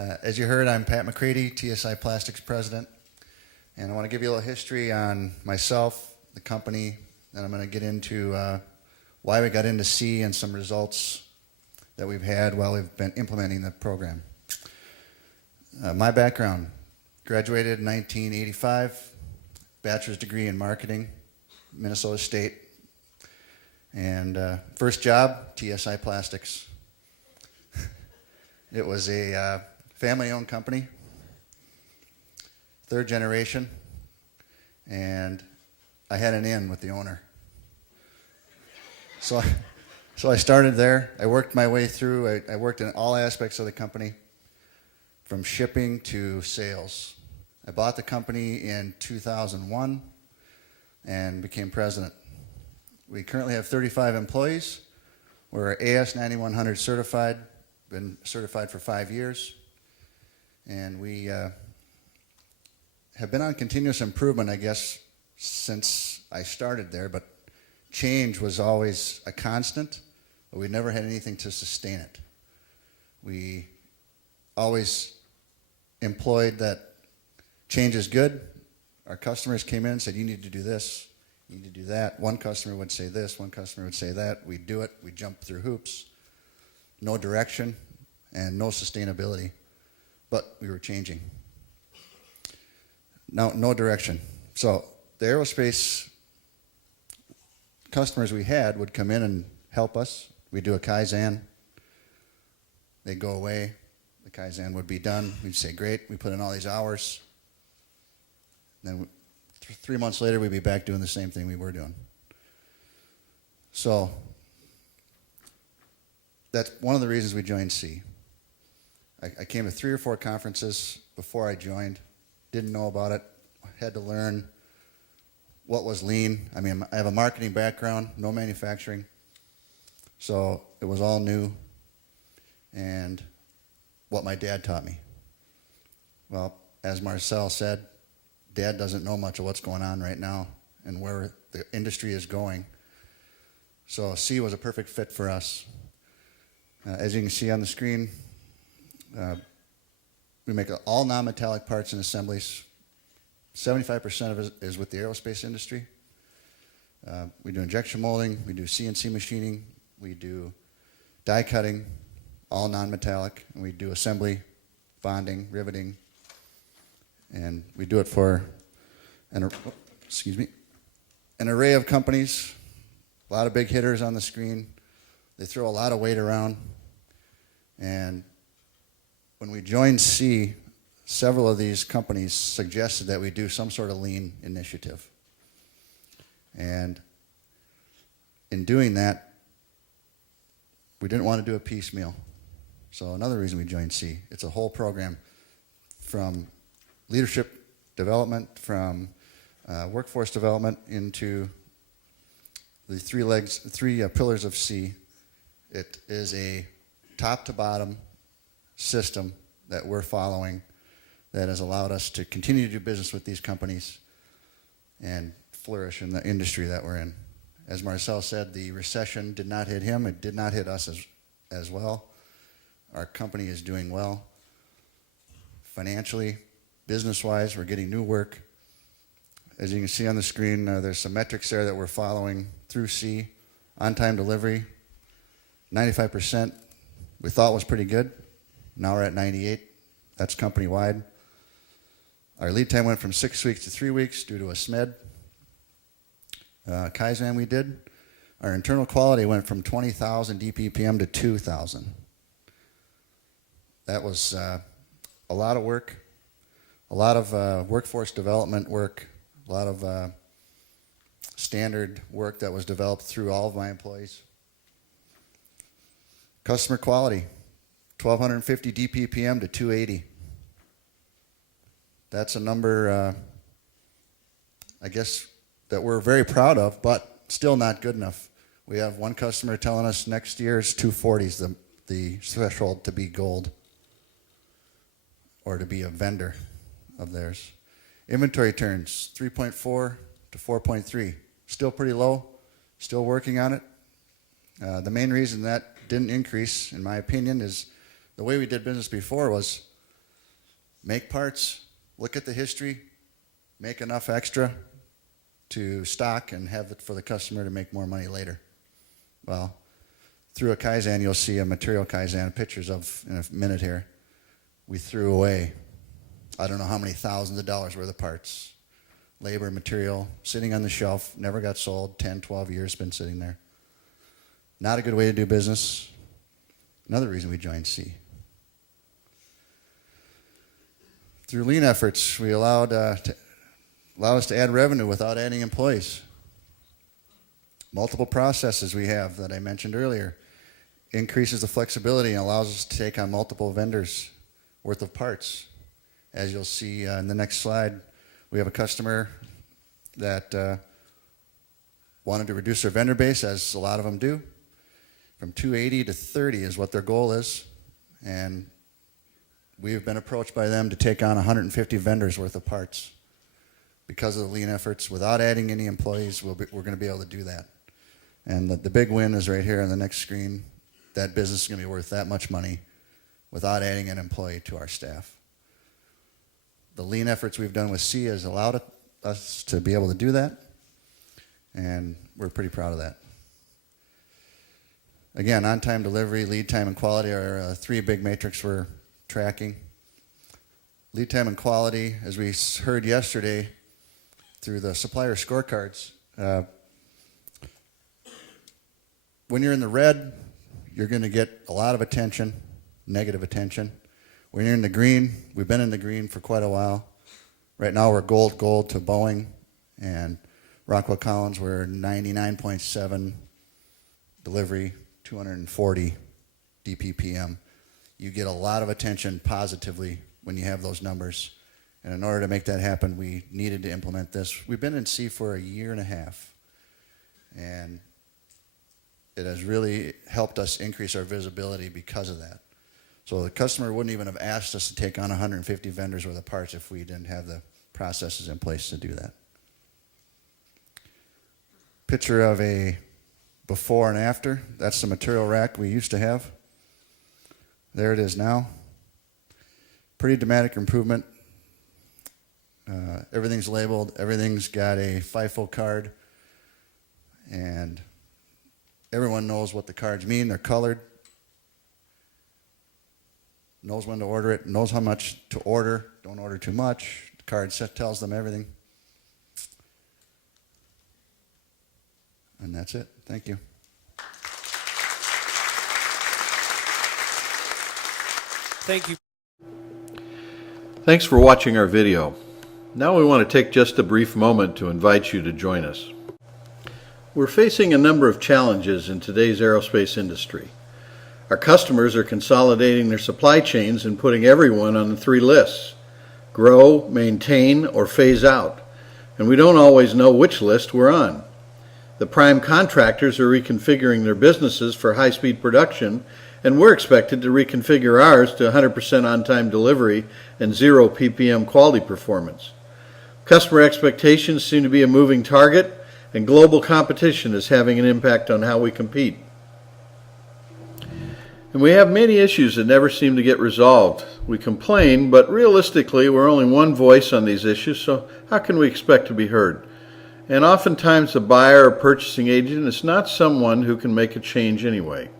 As you heard, I'm Pat McCready, TSI Plastics President, and I want to give you a little history on myself, the company, and I'm going to get into why we got into C and some results that we've had while we've been implementing the program. My background, graduated in 1985, bachelor's degree in marketing, Minnesota State, and first job, TSI Plastics. It was a family-owned company, third generation, and I had an in with the owner. So I started there. I worked my way through. I worked in all aspects of the company, from shipping to sales. I bought the company in 2001 and became president. We currently have 35 employees. We're AS 9100 certified, been certified for 5 years. And we have been on continuous improvement, I guess, since I started there, but change was always a constant, but we never had anything to sustain it. We always employed that change is good. Our customers came in and said, you need to do this, you need to do that. One customer would say this, one customer would say that. We'd do it, we'd jump through hoops. No direction and no sustainability, but we were changing. No direction. So the aerospace customers we had would come in and help us. We'd do a Kaizen. They'd go away. The Kaizen would be done. We'd say, great, we put in all these hours. Then 3 months later, we'd be back doing the same thing we were doing. So that's one of the reasons we joined C. I came to 3 or 4 conferences before I joined, didn't know about it, had to learn what was lean. I mean, I have a marketing background, no manufacturing, so it was all new, and what my dad taught me. Well, as Marcel said, Dad doesn't know much of what's going on right now and where the industry is going, so C was a perfect fit for us. As you can see on the screen, we make all non-metallic parts and assemblies. 75% of it is with the aerospace industry. We do injection molding, we do CNC machining, we do die cutting, all non-metallic, and we do assembly, bonding, riveting, and we do it for an array of companies. A lot of big hitters on the screen. They throw a lot of weight around, and when we joined C, several of these companies suggested that we do some sort of lean initiative. And in doing that, we didn't want to do a piecemeal. So another reason we joined C, it's a whole program from leadership development, from workforce development into the three pillars of C. It is a top to bottom system that we're following that has allowed us to continue to do business with these companies and flourish in the industry that we're in. As Marcel said, the recession did not hit him. It did not hit us as well. Our company is doing well financially, business-wise. We're getting new work. As you can see on the screen, there's some metrics there that we're following through C. On-time delivery, 95%. We thought was pretty good. Now we're at 98. That's company-wide. Our lead time went from 6 weeks to 3 weeks due to a SMED. Kaizen we did. Our internal quality went from 20,000 DPPM to 2,000. That was a lot of work, a lot of workforce development work, a lot of standard work that was developed through all of my employees. Customer quality, 1,250 DPPM to 280. That's a number, I guess, that we're very proud of, but still not good enough. We have one customer telling us next year's 240 is the threshold to be gold or to be a vendor of theirs. Inventory turns, 3.4 to 4.3. Still pretty low, still working on it. The main reason that didn't increase, in my opinion, is the way we did business before was make parts, look at the history, make enough extra to stock and have it for the customer to make more money later. Well, through a Kaizen, you'll see a material Kaizen, pictures of in a minute here. We threw away, I don't know how many thousands of dollars worth of parts, labor, material, sitting on the shelf, never got sold, 10, 12 years been sitting there. Not a good way to do business. Another reason we joined C. Through lean efforts, we allow us to add revenue without adding employees. Multiple processes we have that I mentioned earlier increases the flexibility and allows us to take on multiple vendors worth of parts. As you'll see in the next slide, we have a customer that wanted to reduce their vendor base, as a lot of them do. From 280 to 30 is what their goal is, and we've been approached by them to take on 150 vendors worth of parts. Because of the lean efforts, without adding any employees, we're going to be able to do that. And the big win is right here on the next screen. That business is going to be worth that much money without adding an employee to our staff. The lean efforts we've done with C has allowed us to be able to do that, and we're pretty proud of that. Again, on-time delivery, lead time, and quality are three big metrics we're tracking. Lead time and quality, as we heard yesterday through the supplier scorecards, when you're in the red, you're going to get a lot of attention, negative attention. When you're in the green, we've been in the green for quite a while. Right now we're gold to Boeing, and Rockwell Collins, we're 99.7 delivery, 240 DPPM. You get a lot of attention positively when you have those numbers. And in order to make that happen, we needed to implement this. We've been in C for a year and a half, and it has really helped us increase our visibility because of that. So the customer wouldn't even have asked us to take on 150 vendors worth of parts if we didn't have the processes in place to do that. Picture of a before and after. That's the material rack we used to have. There it is now. Pretty dramatic improvement. Everything's labeled. Everything's got a FIFO card. And everyone knows what the cards mean. They're colored. Knows when to order it. Knows how much to order. Don't order too much. The card tells them everything. And that's it. Thank you. Thank you. Thanks for watching our video. Now we want to take just a brief moment to invite you to join us. We're facing a number of challenges in today's aerospace industry. Our customers are consolidating their supply chains and putting everyone on the three lists: grow, maintain, or phase out. And we don't always know which list we're on. The prime contractors are reconfiguring their businesses for high-speed production, and we're expected to reconfigure ours to 100% on-time delivery and 0 PPM quality performance. Customer expectations seem to be a moving target, and global competition is having an impact on how we compete. And we have many issues that never seem to get resolved. We complain, but realistically we're only one voice on these issues, so how can we expect to be heard? And oftentimes the buyer or purchasing agent is not someone who can make a change anyway.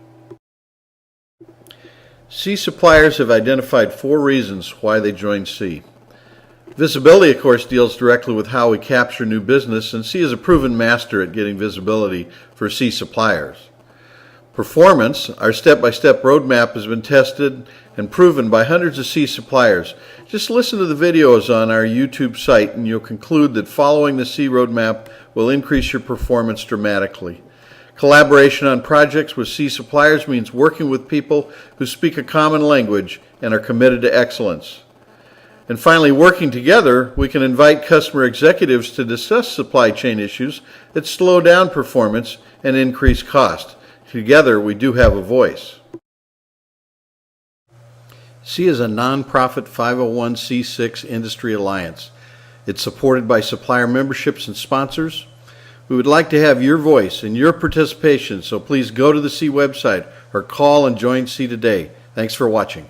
C suppliers have identified 4 reasons why they joined C. Visibility, of course, deals directly with how we capture new business, and C is a proven master at getting visibility for C suppliers. Performance, our step-by-step roadmap, has been tested and proven by hundreds of C suppliers. Just listen to the videos on our YouTube site and you'll conclude that following the C roadmap will increase your performance dramatically. Collaboration on projects with C suppliers means working with people who speak a common language and are committed to excellence. And finally, working together, we can invite customer executives to discuss supply chain issues that slow down performance and increase cost. Together, we do have a voice. C is a nonprofit 501c6 industry alliance. It's supported by supplier memberships and sponsors. We would like to have your voice and your participation, so please go to the C website or call and join C today. Thanks for watching.